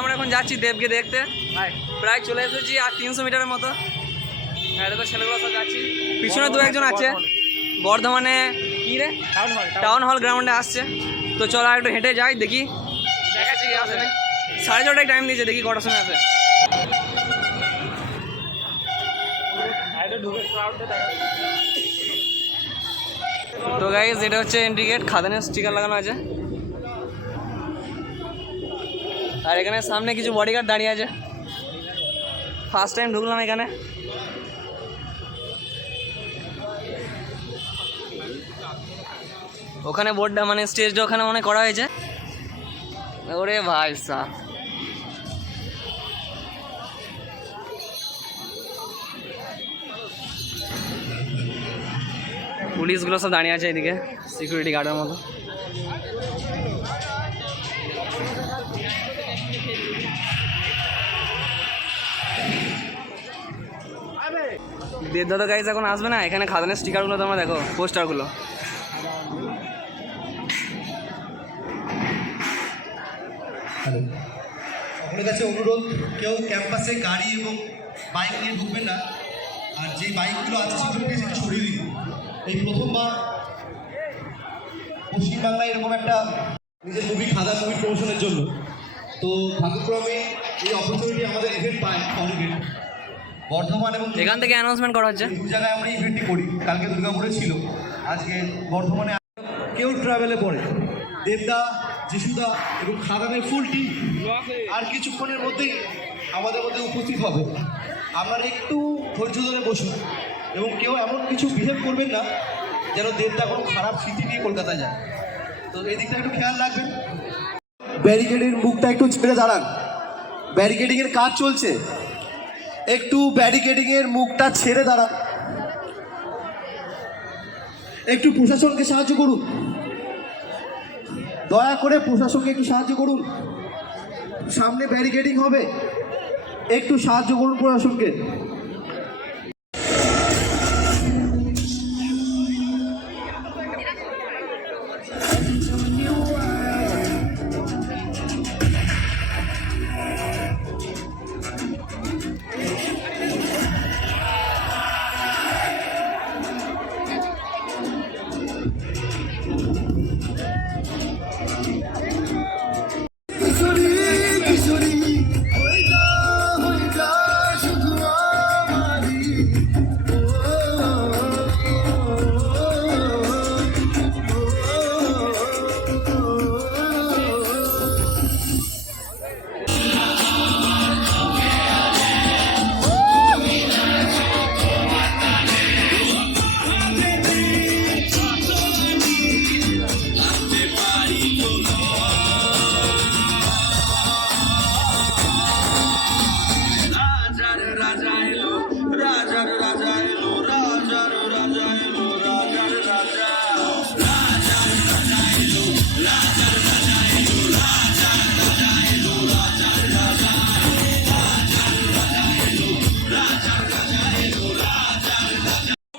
আমরা এখন যাচ্ছি দেবকে দেখতে, প্রায় চলে এসেছি আর 300 মিটারের মতো। এটা তো ছেলেগুলো সব যাচ্ছি, পিছনে দু একজন আছে বর্ধমানে কি রে টাউন হল গ্রাউন্ডে আসছে। তো চলো আর একটু হেঁটে যাই, দেখি দেখাচ্ছি কি আসে। 6:30টায় টাইম দিয়েছে, দেখি কটার সময় আসে। তো গাইস এটা হচ্ছে এন্ট্রি গেট, খাদানের স্টিকার লাগানো আছে। আর এখানে সামনে কিছু বডিগার্ড দাঁড়িয়ে আছে। ফার্স্ট টাইম ঢুকলাম এখানে। ওখানে বোর্ডটা মানে স্টেজটা ওখানে মনে করা হয়েছে। ওরে ভাই সাহ, পুলিশগুলো সব দাঁড়িয়ে আছে এদিকে সিকিউরিটি গার্ডের মতো। দেবদাদা গাইজ এখন আসবে না, এখানে খাদানের স্টিকারগুলো তোমরা দেখো, পোস্টারগুলো। আপনার কাছে অনুরোধ, কেউ ক্যাম্পাসে গাড়ি এবং বাইক নিয়ে ঢুকবেন না। আর যে বাইকগুলো আছে সেগুলো প্লিজ একটু সরিয়ে দিন। এই প্রথমবার পশ্চিমবাংলায় এরকম একটা নিজের মুভি, খাদান মুভি প্রমোশনের জন্য। তো ভাগ্যক্রমে এই অপরচুনিটি আমাদের ইভেন্ট পায় অলরেডি বর্ধমান এবং এখান থেকে অ্যানাউন্সমেন্ট করা হচ্ছে। দু জায়গায় আমরা ইভেন্টটি করি। কালকে দুর্গাপুরে ছিল, আজকে বর্ধমানে। কেউ ট্রাভেলে পড়ে, দেবদা, যিশুদা এবং খাদানের ফুল টিম আর কিছুক্ষণের মধ্যেই আমাদের মধ্যে উপস্থিত হবে। আপনারা একটু ধৈর্য ধরে বসুন এবং কেউ এমন কিছু বিহেভ করবেন না যেন দেবদা কোনো খারাপ স্মৃতি নিয়ে কলকাতায় যায়। তো এই দিকটা একটু খেয়াল রাখবেন। ব্যারিকেডের মুখটা একটু ছেড়ে দাঁড়ান, ব্যারিকেডিংয়ের কাজ চলছে। একটু ব্যারিকেডিংয়ের মুখটা ছেড়ে দাঁড়ান, একটু প্রশাসনকে সাহায্য করুন, দয়া করে প্রশাসনকে একটু সাহায্য করুন। সামনে ব্যারিকেডিং হবে, একটু সাহায্য করুন প্রশাসনকে।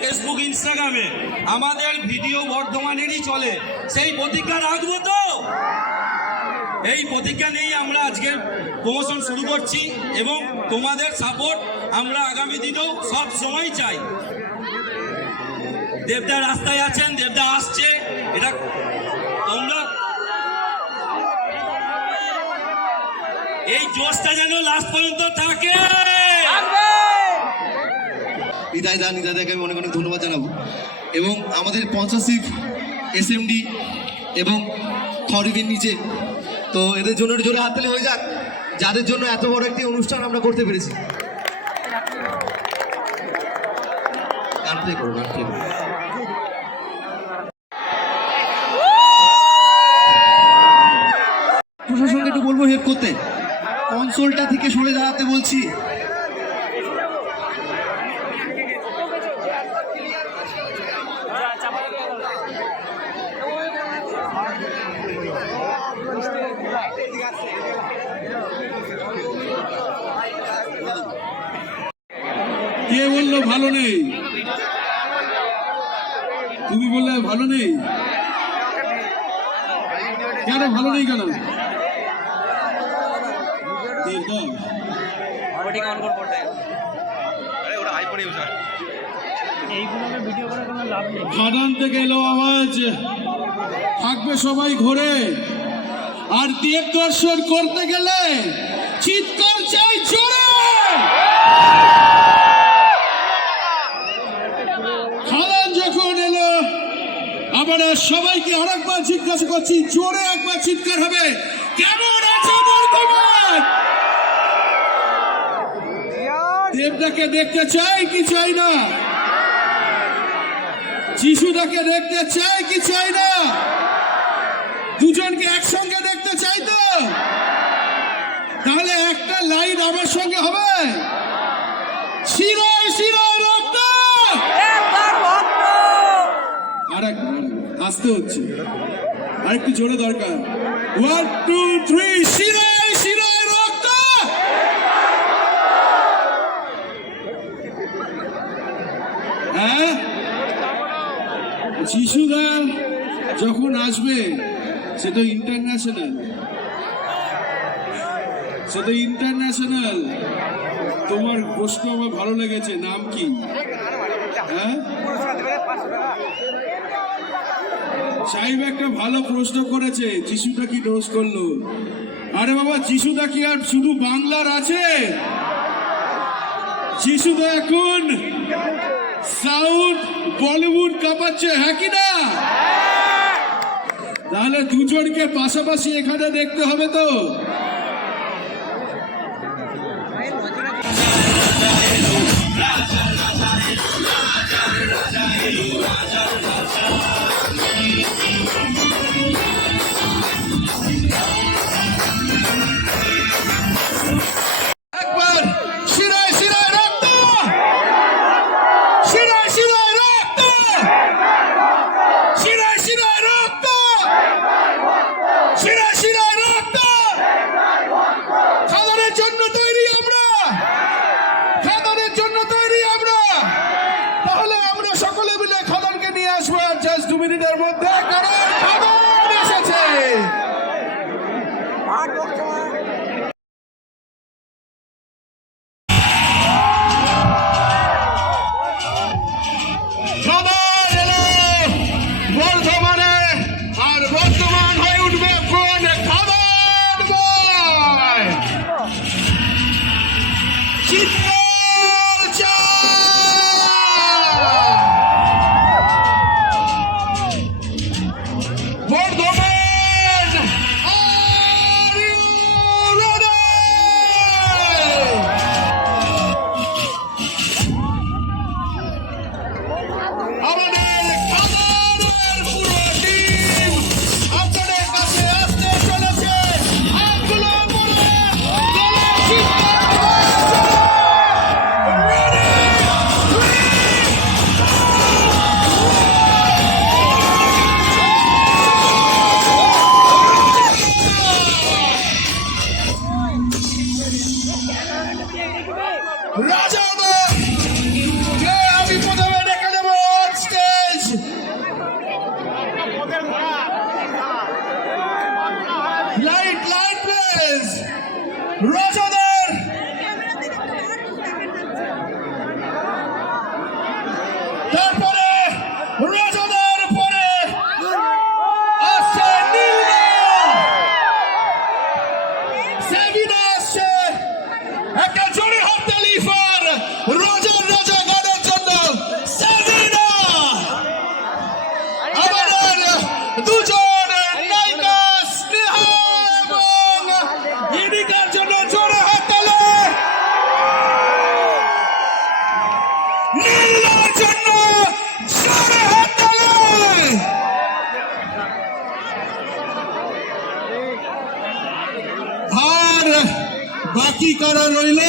ফেসবুক, ইনস্টাগ্রামে আমাদের ভিডিও বর্ধমানেরই চলে, সেই প্রতিজ্ঞা রাখবো তো। এই প্রতিজ্ঞা নিয়েই আমরা আজকের প্রমোশন শুরু করছি এবং তোমাদের সাপোর্ট আমরা আগামী দিনেও সব সময় চাই। দেবদা রাস্তায় আছেন, দেবদা আসছে, এটা তোমরা এই জোশটা যেন লাস্ট পর্যন্ত থাকে। নিদাদাকে আমি অনেক অনেক ধন্যবাদ জানাবো এবং আমাদের স্পন্সরশিপ এসএমডি এবং থরিবিন নিচে। তো এদের জন্য জোরে হাততালি হয়ে যাক, যাদের জন্য এত বড় একটি অনুষ্ঠান আমরা করতে পেরেছি। প্রশাসনকে একটু বলবো হেল্প করতে, কনসোলটা থেকে সরে দাঁড়াতে বলছি। কে বললো ভালো নেই? তুমি বললে ভালো নেই কেন? ভালো নেই কেন? দেবদা ওটিং অন করবো টাইম। খাদান থেকে এলো আওয়াজ, থাকবে সবাই ঘরে। আর দেব দর্শন করতে গেলে চিৎকার চাই জোরে। খাদান যখন এলো, আমরা সবাইকে আরেকবার জিজ্ঞাসা করছি, জোরে একবার চিৎকার হবে। কেমন আছে বর্ধমান? দেবদাকে দেখতে চাই কি চাই না? যিশুদাকে দেখতে চাই কি চাই না? দুজনকে একসঙ্গে দেখতে চাই তো? তাহলে একটা লাইন আমার সঙ্গে হবে। শিরায় শিরায় রক্ত। আরেক আসতে হচ্ছে, আরেকটু জোরে দরকার। 1 2 3 শিরায় শিরায় রক্ত। হ্যাঁ, যিশুদা যখন আসবে সেটা ইন্টারন্যাশনাল, সেটা ইন্টারন্যাশনাল। তোমার প্রশ্ন আমার ভালো লেগেছে, নাম কি? হ্যাঁ, সাহেব একটা ভালো প্রশ্ন করেছে, যিশুদা কি দোষ করলো? আরে বাবা, যিশুদা কি আর শুধু বাংলার আছে? যিশুদা এখন সাউথ বলিউড কাঁপাচ্ছে, হ্যাঁ কি না? তাহলে দুজনকে পাশাপাশি এখানে দেখতে হবে তো। একবার শিরায় শিরায় রক্ত, শিরায় শিরায় রক্ত, শিরায় শিরায় রক্ত, শিরায় শিরায় রক্ত। খাদানের জন্য তৈরি আমরা, খাদানের জন্য তৈরি আমরা। তাহলে আমরা সকলে মিলে খাদানকে নিয়ে আসবো জাস্ট 2 মিনিটের মধ্যে, কারণ খাদান এসেছে। খাদান এলো বর্ধমানে, আর বর্ধমান হয়ে উঠবে কোন খাদান বয়। চিৎকার চাই। Bardhaman, are you ready? আমাদের খাদানের পুরো টিম আপনাদের কাছে আসতে চলেছে। হাতগুলো উপরে, গলা চিৎকার হয়েছে। Ready? 3 রাজাদের কে আমি প্রথমে ডেকে দেব on stage. Light light please. রাজাদের তারপরে রাজাদের পরে আসছে নীলা, সেভিনা আসছে। একটা জোরে হাততালি ফর রাজার রাজা গানের জন্য সেভিনা। আমাদের দুজন নায়িকা স্নেহা এবং ইনিকার জন্য জোরে হাততালি। নীলার জন্য জোরে হাততালি। আর বাকি কারা রইল,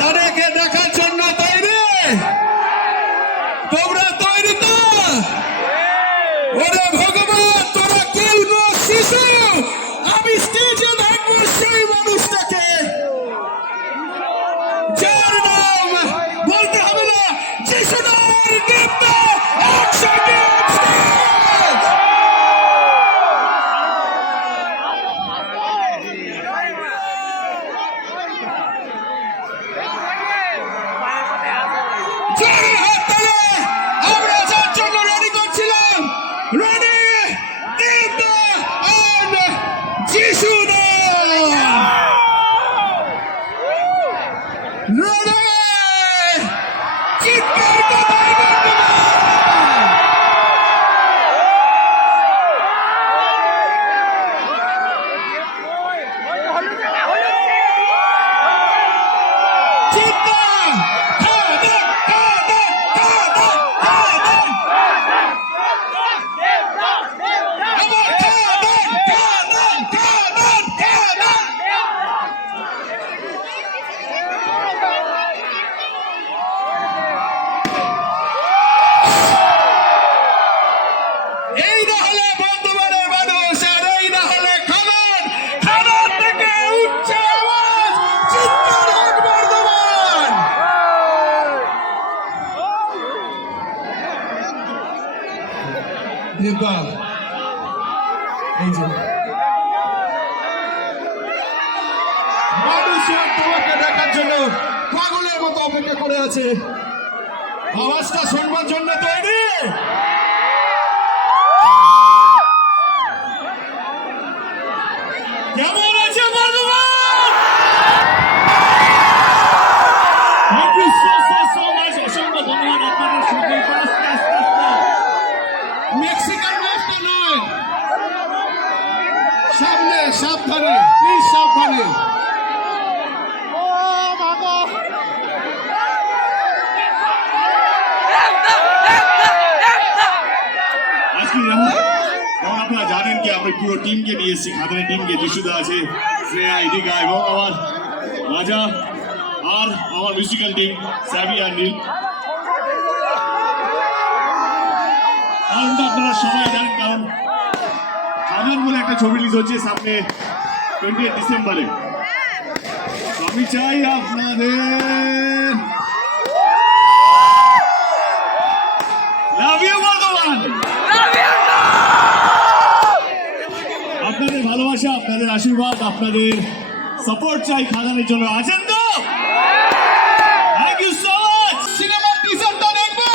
তাদেরকে দেখার জন্য তৈরি? তোমরা তৈরি তো? ওরে ভগবান, তোরা কেউ না শিশু। আমি স্টেজে দেখবো সেই মানুষটাকে যার নাম বলতে হবে না, যিশুদার দেবতা একসঙ্গে on stage। যিশুদা লড়াই চিৎকার কোথায় এই না হলে বর্ধমানের মানুষ আর এই না হলে খাদান খাদান থেকে উচ্চ আওয়াজ চিৎকার হোক বর্ধমান দেবদা এই যে মানুষ তোমাকে দেখার জন্য পাগলের মতো অপেক্ষা করে আছে আওয়াজটা শুনবার জন্য তৈরি কেমন আছে Bardhaman thank you so much অসংখ্য ধন্যবাদ আপনাদের সকলকে আস্তে আস্তে মেক্সিকান রাস্তা নয় সামনে সাবধানে প্লিজ সাবধানে আজকে যেমন আপনারা জানেন কি আমরা পুরো টিমকে নিয়ে এসেছি খাদানের টিমকে যিশুদা আছে শ্রেয়া ইদিকা এবং আমার রাজা আর আমার মিউজিক্যাল টিম স্যাভি আর নীল কারণটা আপনারা সবাই জানেন কারণ খাদান বলে একটা ছবি রিলিজ হচ্ছে সামনে 28 ডিসেম্বরে আমি চাই আপনাদের লাভ ইউ বর্ধমান আপনাদের ভালোবাসা আপনাদের আশীর্বাদ আপনাদের সাপোর্ট চাই খাদানের জন্য আছেন তো থ্যাংক ইউ সো মাচ সিনেমার টিজারটা দেখবো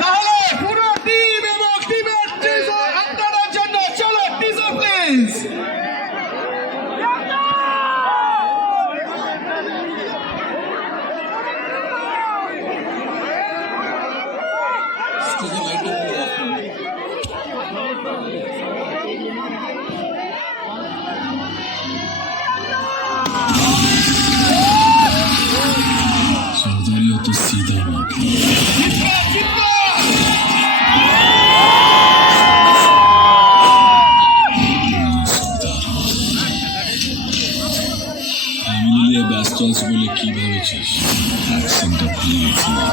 তাহলে পুরো টিম এবং টিমের টিজার আপনাদের জন্য চলো টিজার প্লিজ चौधरी तो सीधा बात ফ্যামিলি নিয়ে ব্যস্ত আছি বলে কি ভেবেছিস অ্যাক্সেন্টটা ভুলিয়েছিলাম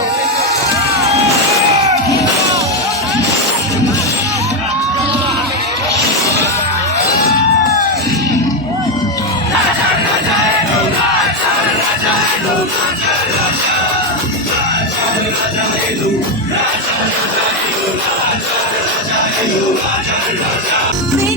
Bring